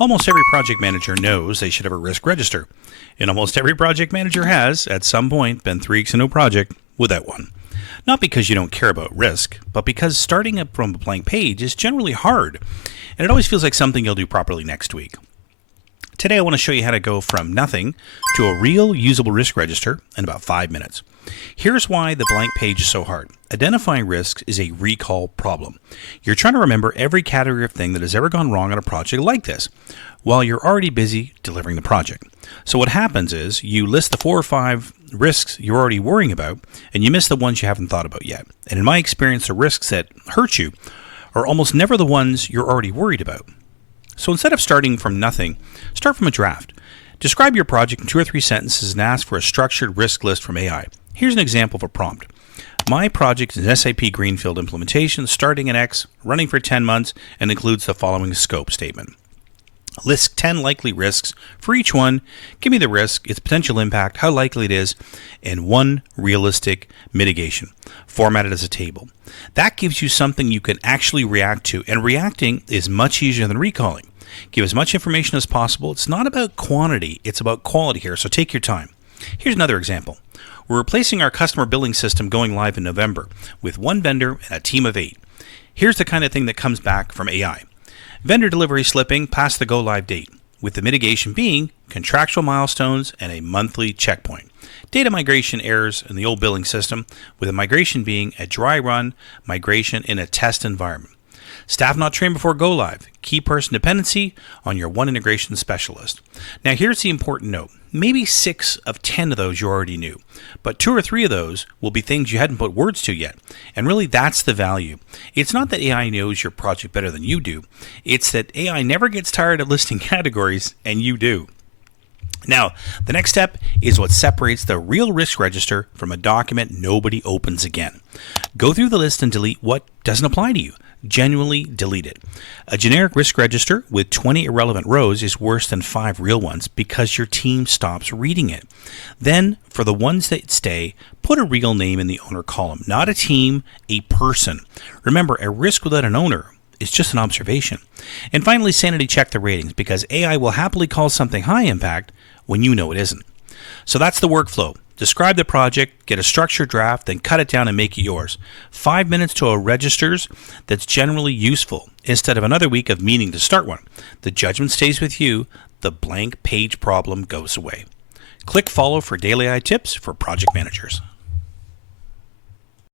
Almost every project manager knows they should have a risk register, and almost every project manager has, at some point, been 3 weeks into a project without one. Not because you don't care about risk, but because starting up from a blank page is generally hard, and it always feels like something you'll do properly next week. Today I want to show you how to go from nothing to a real usable risk register in about 5 minutes. Here's why the blank page is so hard. Identifying risks is a recall problem. You're trying to remember every category of thing that has ever gone wrong on a project like this, while you're already busy delivering the project. So what happens is you list the 4 or 5 risks you're already worrying about, and you miss the ones you haven't thought about yet. And in my experience, the risks that hurt you are almost never the ones you're already worried about. So instead of starting from nothing, start from a draft. Describe your project in 2 or 3 sentences and ask for a structured risk list from AI. Here's an example of a prompt. My project is an SAP Greenfield implementation starting in X, running for 10 months, and includes the following scope statement. List 10 likely risks. For each one, give me the risk, its potential impact, how likely it is, and 1 realistic mitigation. Format it as a table. That gives you something you can actually react to, and reacting is much easier than recalling. Give as much information as possible. It's not about quantity, it's about quality here, so take your time. Here's another example. We're replacing our customer billing system going live in November with 1 vendor and a team of 8. Here's the kind of thing that comes back from AI. Vendor delivery slipping past the go-live date, with the mitigation being contractual milestones and a monthly checkpoint. Data migration errors in the old billing system, with the migration being a dry run migration in a test environment. Staff not trained before go-live. Key person dependency on your one integration specialist. Now here's the important note. Maybe 6 of 10 of those you already knew, but 2 or 3 of those will be things you hadn't put words to yet. And really that's the value. It's not that AI knows your project better than you do. It's that AI never gets tired of listing categories, and you do. Now, the next step is what separates the real risk register from a document nobody opens again. Go through the list and delete what doesn't apply to you. Genuinely delete it. A generic risk register with 20 irrelevant rows is worse than 5 real ones because your team stops reading it. Then, for the ones that stay, put a real name in the owner column, not a team, a person. Remember, a risk without an owner is just an observation. And finally, sanity check the ratings, because AI will happily call something high impact when you know it isn't. So that's the workflow. Describe the project, get a structured draft, then cut it down and make it yours. 5 minutes to a registers that's generally useful instead of another week of meaning to start one. The judgment stays with you. The blank page problem goes away. Click follow for daily AI tips for project managers.